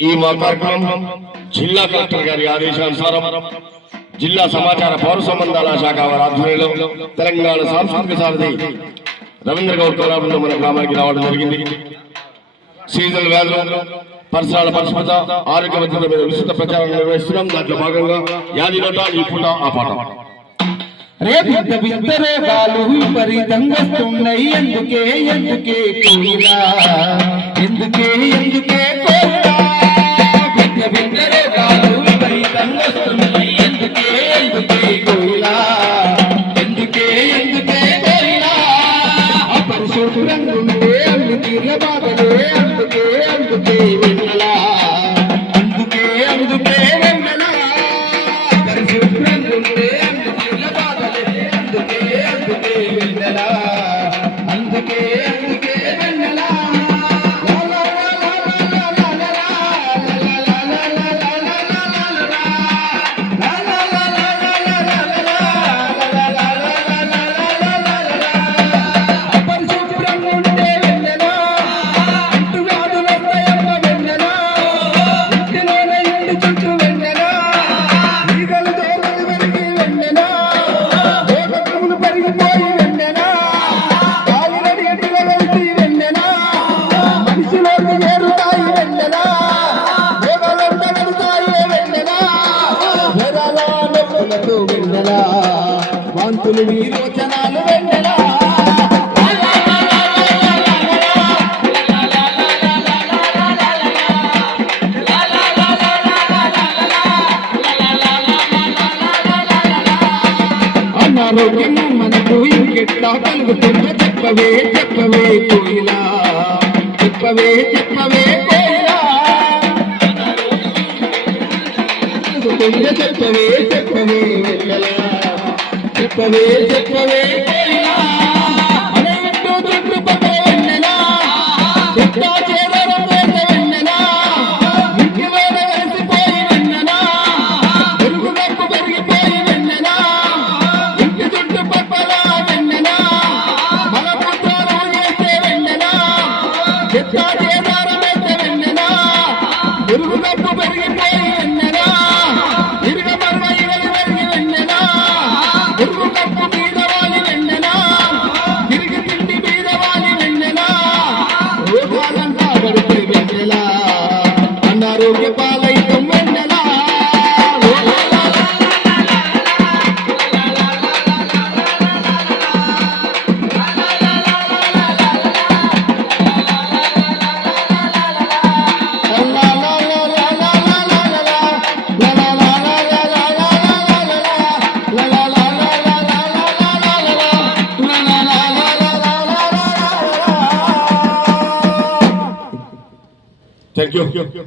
ఈ మా కార్యక్రమం జిల్లా కలెక్టర్ గారి ఆదేశానుసారం జిల్లా సమాచార పౌర సంబంధాల శాఖ వారి ఆధ్వర్యంలో తెలంగాణ సాంస్కృతిక సారథి రవీంద్ర గౌడ్ కళాబృందం మన గ్రామానికి రావడం జరిగింది. సీజనల్ వ్యాధులు పరిసరాల పరిశుభ్రత ఆరోగ్య భద్రత మీద విస్తృత ప్రచారం నిర్వహిస్తున్నాం. దాంట్లో భాగంగా యాది నోట ఈ పూట ఆ పాట రోగాలు విపరీతంగొస్తున్నాయి. ఎందుకే ఎందుకే కోయిలా ఎందుకే ఎందుకే కోయిలా రోగాలు విపరీతంగొస్తున్నాయి. ఎందుకే ఎందుకే కోయిలా ఎందుకే ఎందుకే కోయిలా అపరిశుభ్రంగుంటే అన్ని తీర్ల బాధలే అందుకే అందుకే వెన్నెలా అందుకే అందుకే వెన్నెలా అపరిశుభ్రంగుంటే అన్ని తీర్ల బాధలే అందుకే అందుకే వెన్నెలా అందుకే అందుకే వెన్నెలా వాంతులు విరోచనాలు వెన్నెలా అనారోగ్యము మనకు ఇంకెట్లా కలుగుతుందో చెప్పవే చెప్పవే కోయిలా చెప్పవే చెప్పవే కోయిలా చెప్పవే చెప్పవే వెన్నెలా చెప్పవే చెప్పవే కోయిలా అనే ఇంటూ చుట్టుపక్కల వెన్నెలా చెట్టా చేదరం వేస వెన్నెలా ఇంటిలోన కలిసిపోయి వెన్నెలా పెరుగు గప్పు పెరిగిపోయి వెన్నెలా ఇంటి చుట్టుపక్కల వెన్నెలా మలపుత్రాలు చేసే వెన్నెలా చెట్టా చేదరం వేస వెన్నెలా పెరుగు గప్పు పెరిగిపోయి వెన్నెలా కప్పు మీద వాలి వెన్నెలా తిరిగి తిండి మీద వాలి వెన్నెలా రోగాలంతా పడితే వెన్నెలా అనారోగ్య పాలైతం వెన్నెలా Thank you.